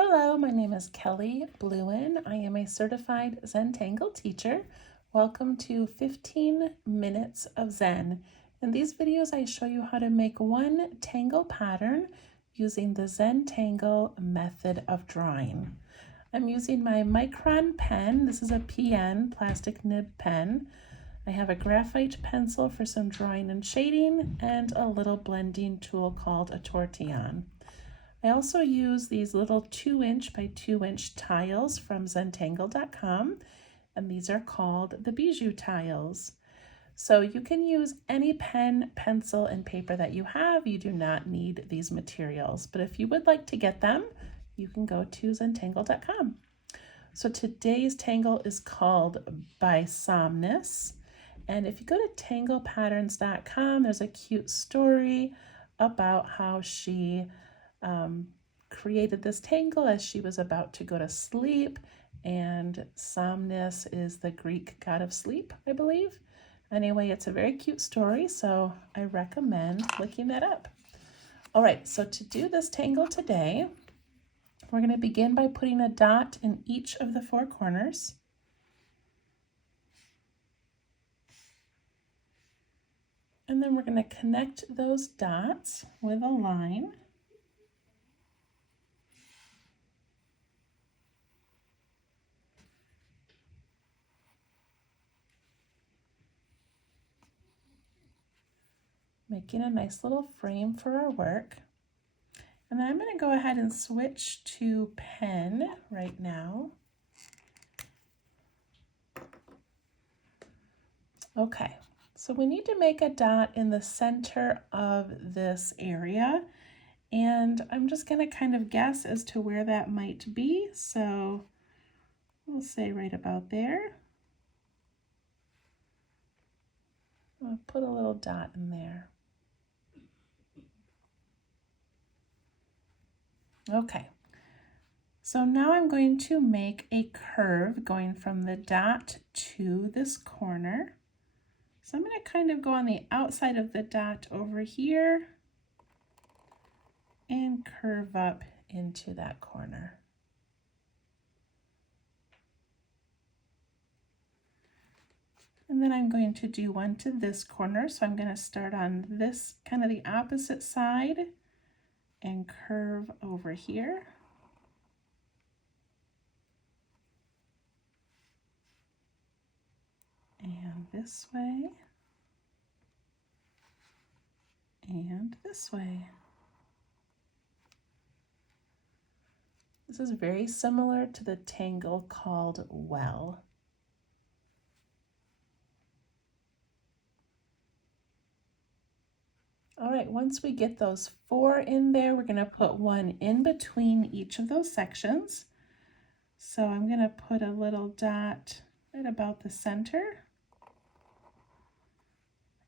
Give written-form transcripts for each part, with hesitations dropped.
Hello, my name is Kelly Bluen. I am a certified Zentangle teacher. Welcome to 15 Minutes of Zen. In these videos, I show you how to make one tangle pattern using the Zentangle method of drawing. I'm using my Micron pen. This is a PN, plastic nib pen. I have a graphite pencil for some drawing and shading and a little blending tool called a tortillon. I also use these little 2-inch by 2-inch tiles from Zentangle.com, and these are called the bijou tiles. So you can use any pen, pencil, and paper that you have. You do not need these materials, but if you would like to get them, you can go to Zentangle.com. So today's tangle is called Bysomnus, and if you go to tanglepatterns.com, there's a cute story about how she created this tangle as she was about to go to sleep, and Somnus is the Greek god of sleep, I believe. Anyway, it's a very cute story, so I recommend looking that up. All right, so to do this tangle today, we're going to begin by putting a dot in each of the 4 corners. And then we're going to connect those dots with a line. Making a nice little frame for our work. And then I'm going to go ahead and switch to pen right now. Okay, so we need to make a dot in the center of this area, and I'm just going to kind of guess as to where that might be. So we'll say right about there. I'll put a little dot in there. Okay, so now I'm going to make a curve going from the dot to this corner. So I'm going to kind of go on the outside of the dot over here and curve up into that corner. And then I'm going to do one to this corner. So I'm going to start on this, kind of the opposite side, and curve over here. And this way. And this way. This is very similar to the tangle called well. All right, once we get those 4 in there, we're going to put one in between each of those sections. So I'm going to put a little dot at about the center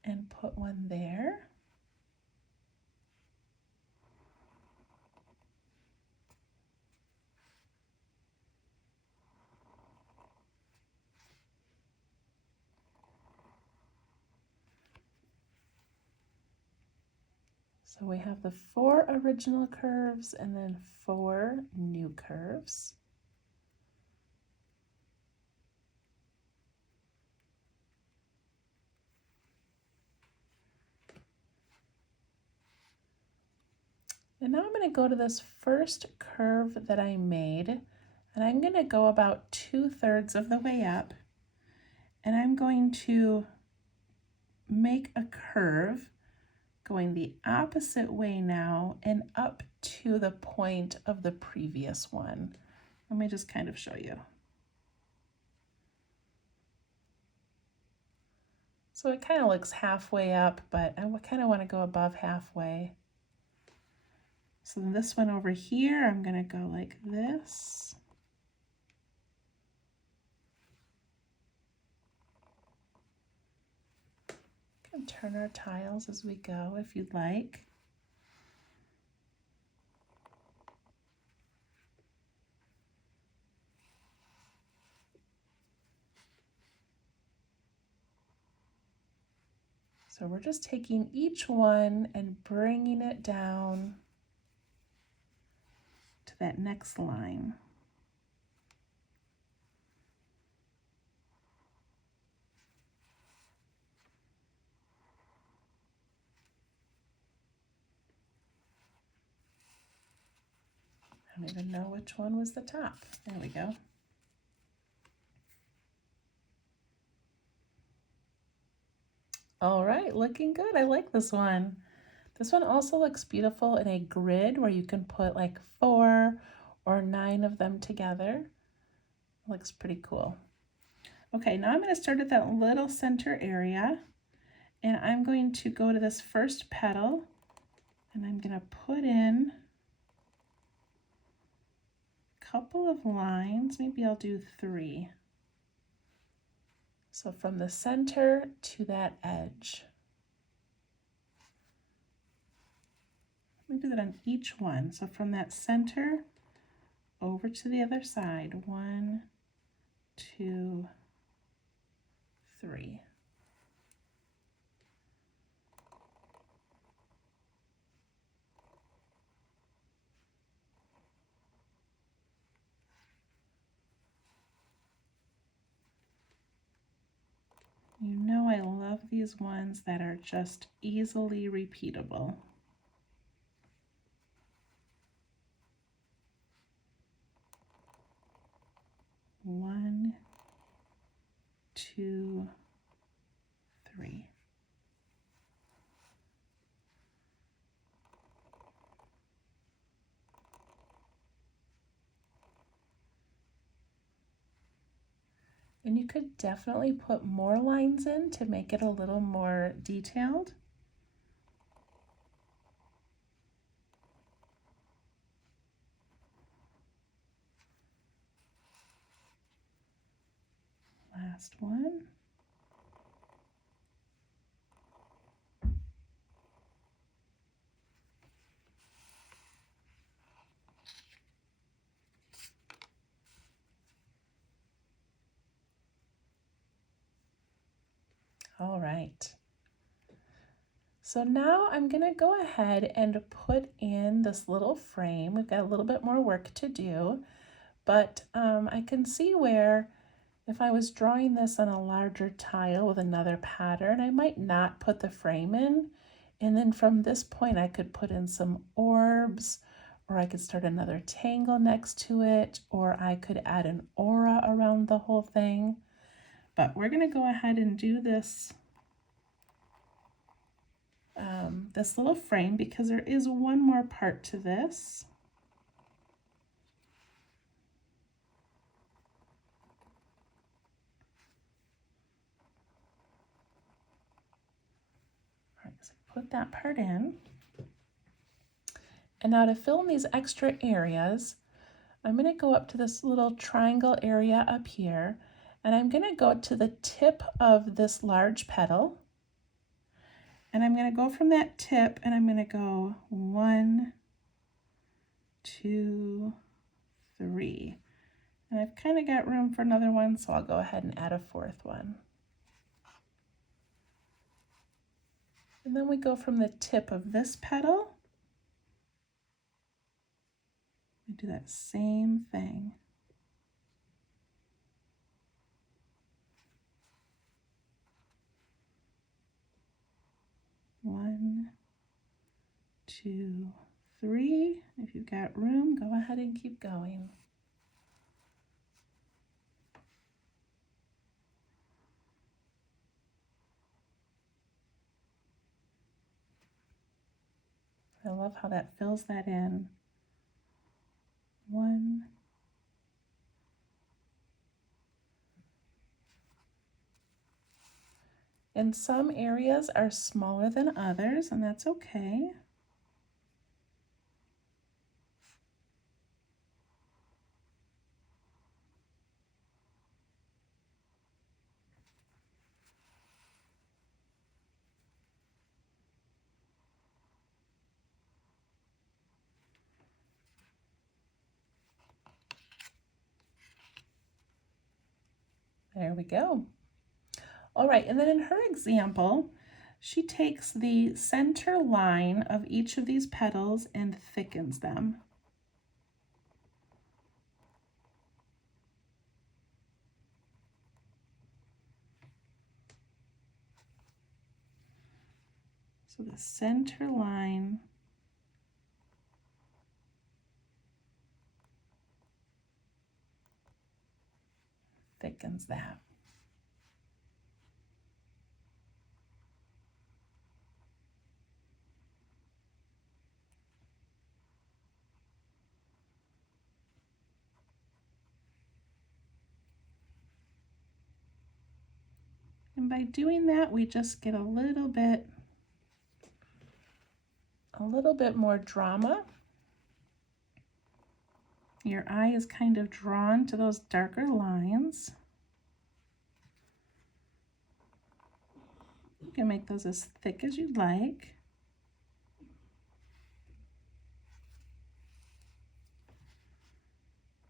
and put one there. So we have the 4 original curves and then 4 new curves. And now I'm going to go to this first curve that I made, and I'm going to go about 2/3 of the way up, and I'm going to make a curve going the opposite way now and up to the point of the previous one. Let me just kind of show you. So it kind of looks halfway up, but I kind of want to go above halfway. So then this one over here, I'm going to go like this. You can turn our tiles as we go if you'd like. So we're just taking each one and bringing it down to that next line. I don't even know which one was the top. There we go. All right, looking good. I like this one. This one also looks beautiful in a grid where you can put like 4 or 9 of them together. Looks pretty cool. Okay, now I'm going to start at that little center area, and I'm going to go to this first petal, and I'm going to put in a couple of lines. Maybe I'll do 3. So from the center to that edge. Let me do that on each one. So from that center over to the other side. 1, 2, 3. You know I love these ones that are just easily repeatable. One, 2, 3. And you could definitely put more lines in to make it a little more detailed. Last one. All right. So now I'm going to go ahead and put in this little frame. We've got a little bit more work to do, but I can see where if I was drawing this on a larger tile with another pattern, I might not put the frame in. And then from this point, I could put in some orbs, or I could start another tangle next to it, or I could add an aura around the whole thing. But we're going to go ahead and do this this little frame because there is one more part to this. All right, so put that part in. And now to fill in these extra areas, I'm going to go up to this little triangle area up here, and I'm going to go to the tip of this large petal. And I'm going to go from that tip, and I'm going to go 1, 2, 3. And I've kind of got room for another one, so I'll go ahead and add a 4th one. And then we go from the tip of this petal. We do that same thing. One, 2, 3. If you've got room, go ahead and keep going. I love how that fills that in. 1, and some areas are smaller than others, and that's okay. There we go. All right, and then in her example, she takes the center line of each of these petals and thickens them. So the center line thickens that. And by doing that, we just get a little bit more drama. Your eye is kind of drawn to those darker lines. You can make those as thick as you'd like.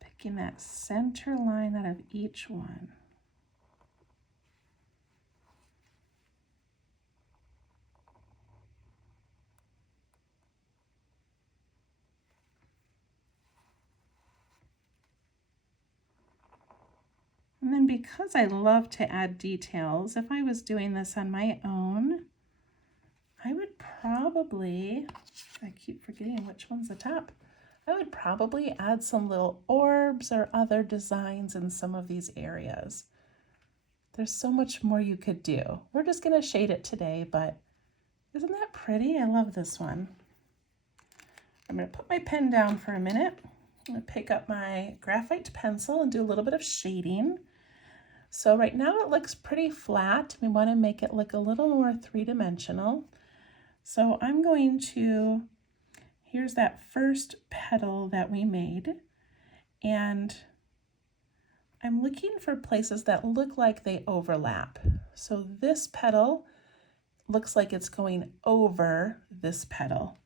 Picking that center line out of each one. And then because I love to add details, if I was doing this on my own, I would probably, I keep forgetting which one's the top, I would probably add some little orbs or other designs in some of these areas. There's so much more you could do. We're just going to shade it today, but isn't that pretty? I love this one. I'm going to put my pen down for a minute. I'm going to pick up my graphite pencil and do a little bit of shading. So right now it looks pretty flat. We want to make it look a little more three-dimensional. So I'm going to, here's that first petal that we made, and I'm looking for places that look like they overlap. So this petal looks like it's going over this petal.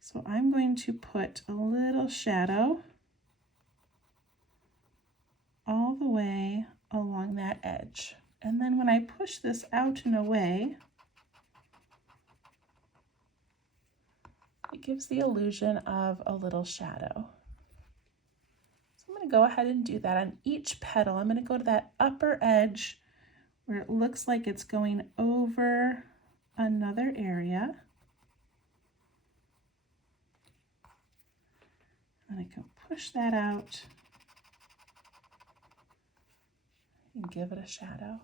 So I'm going to put a little shadow all the way along that edge. And then when I push this out and away, it gives the illusion of a little shadow. So I'm going to go ahead and do that on each petal. I'm going to go to that upper edge where it looks like it's going over another area. And I can push that out and give it a shadow.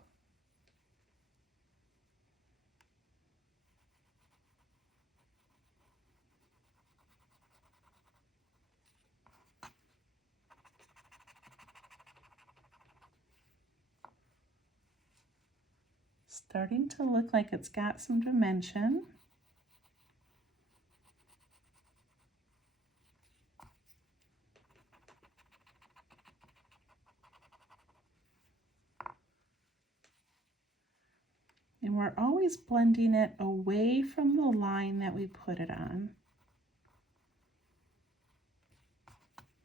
Starting to look like it's got some dimension. And we're always blending it away from the line that we put it on.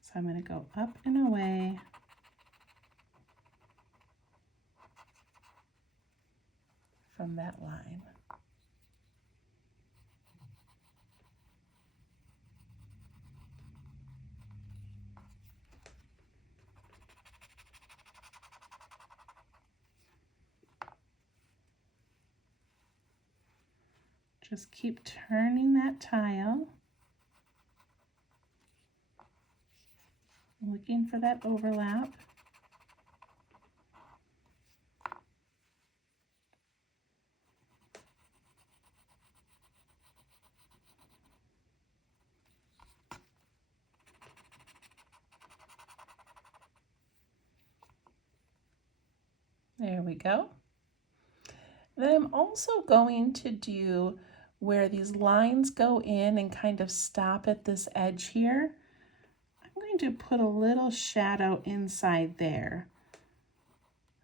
So I'm going to go up and away. From that line. Just keep turning that tile, looking for that overlap. There we go. Then I'm also going to do where these lines go in and kind of stop at this edge here. I'm going to put a little shadow inside there,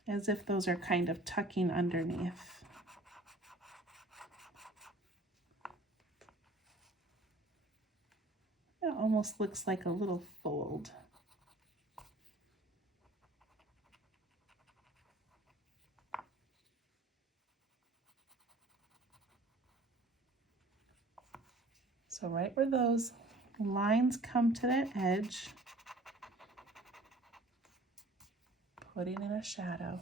as if those are kind of tucking underneath. It almost looks like a little fold. So right where those lines come to that edge, putting in a shadow.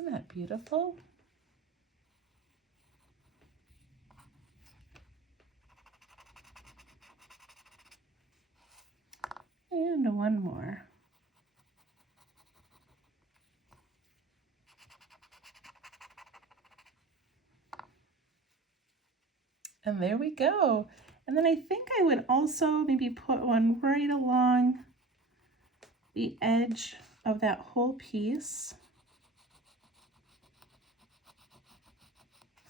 Isn't that beautiful? And one more. And there we go. And then I think I would also maybe put one right along the edge of that whole piece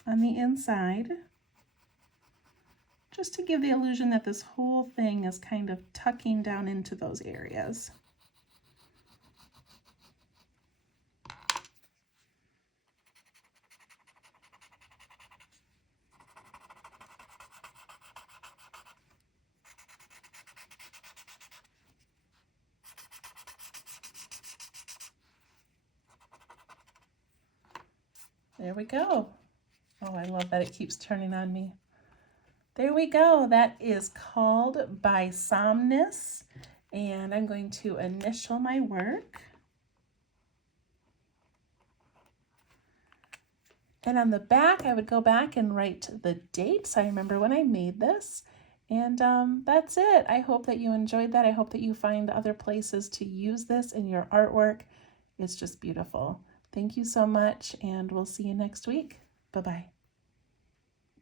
on the inside, just to give the illusion that this whole thing is kind of tucking down into those areas. There we go. Oh, I love that it keeps turning on me. There we go. That is called Bysomnus. And I'm going to initial my work. And on the back, I would go back and write the date so I remember when I made this. And that's it. I hope that you enjoyed that. I hope that you find other places to use this in your artwork. It's just beautiful. Thank you so much, and we'll see you next week. Bye-bye.